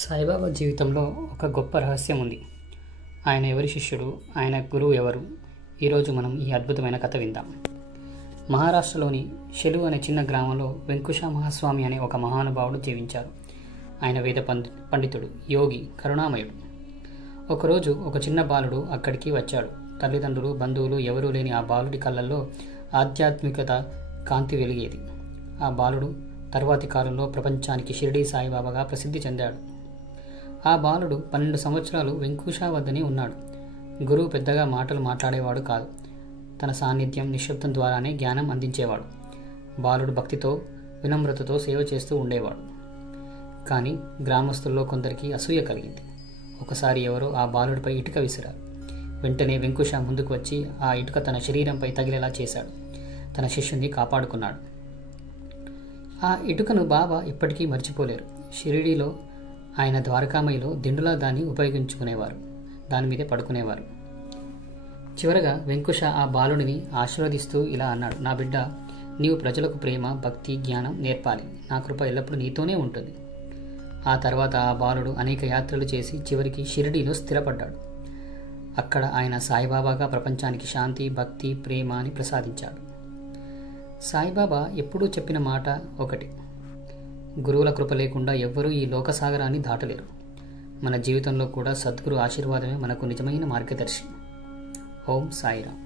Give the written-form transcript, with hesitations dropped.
సాయిబాబా జీవితంలో ఒక గొప్ప రహస్యం ఉంది. ఆయన ఎవరి శిష్యుడు, ఆయన గురువు ఎవరు? ఈరోజు మనం ఈ అద్భుతమైన కథ విందాం. మహారాష్ట్రలోని షెలు అనే చిన్న గ్రామంలో వెంకుశ మహాస్వామి అనే ఒక మహానుభావుడు జీవించారు. ఆయన వేద పండితుడు, యోగి, కరుణామయుడు. ఒకరోజు ఒక చిన్న బాలుడు అక్కడికి వచ్చాడు. తల్లిదండ్రులు, బంధువులు ఎవరూ లేని ఆ బాలుడి కళ్ళల్లో ఆధ్యాత్మికత కాంతి వెలిగేది. ఆ బాలుడు తర్వాతి కాలంలో ప్రపంచానికి షిరిడీ సాయిబాబాగా ప్రసిద్ధి చెందాడు. ఆ బాలుడు 12 సంవత్సరాలు వెంకుశ వద్దనే ఉన్నాడు. గురువు పెద్దగా మాటలు మాట్లాడేవాడు కాదు. తన సాన్నిధ్యం, నిశ్శబ్దం ద్వారానే జ్ఞానం అందించేవాడు. బాలుడు భక్తితో, వినమ్రతతో సేవ చేస్తూ ఉండేవాడు. కానీ గ్రామస్తుల్లో కొందరికి అసూయ కలిగింది. ఒకసారి ఎవరో ఆ బాలుడిపై ఇటుక విసిరారు. వెంటనే వెంకుశ ముందుకు వచ్చి ఆ ఇటుక తన శరీరంపై తగిలేలా చేశాడు. తన శిష్యుని కాపాడుకున్నాడు. ఆ ఇటుకను బాబా ఇప్పటికీ మర్చిపోలేరు. షిరిడీలో ఆయన ద్వారకామయిలో దిండులా దాన్ని ఉపయోగించుకునేవారు. దాని మీదే పడుకునేవారు. చివరగా వెంకుశ ఆ బాలుడిని ఆశీర్వదిస్తూ ఇలా అన్నాడు: నా బిడ్డ, నీవు ప్రజలకు ప్రేమ, భక్తి, జ్ఞానం నేర్పాలి. నా కృప ఎల్లప్పుడూ నీతోనే ఉంటుంది. ఆ తర్వాత ఆ బాలుడు అనేక యాత్రలు చేసి చివరికి షిరిడీలో స్థిరపడ్డాడు. అక్కడ ఆయన సాయిబాబాగా ప్రపంచానికి శాంతి, భక్తి, ప్రేమ అని ప్రసాదించాడు. సాయిబాబా ఎప్పుడూ చెప్పిన మాట ఒకటి: గురువుల కృప లేకుండా ఎవ్వరూ ఈ లోకసాగరాన్ని దాటలేరు. మన జీవితంలో కూడా సద్గురు ఆశీర్వాదమే మనకు నిజమైన మార్గదర్శి. ఓం సాయిరామ్.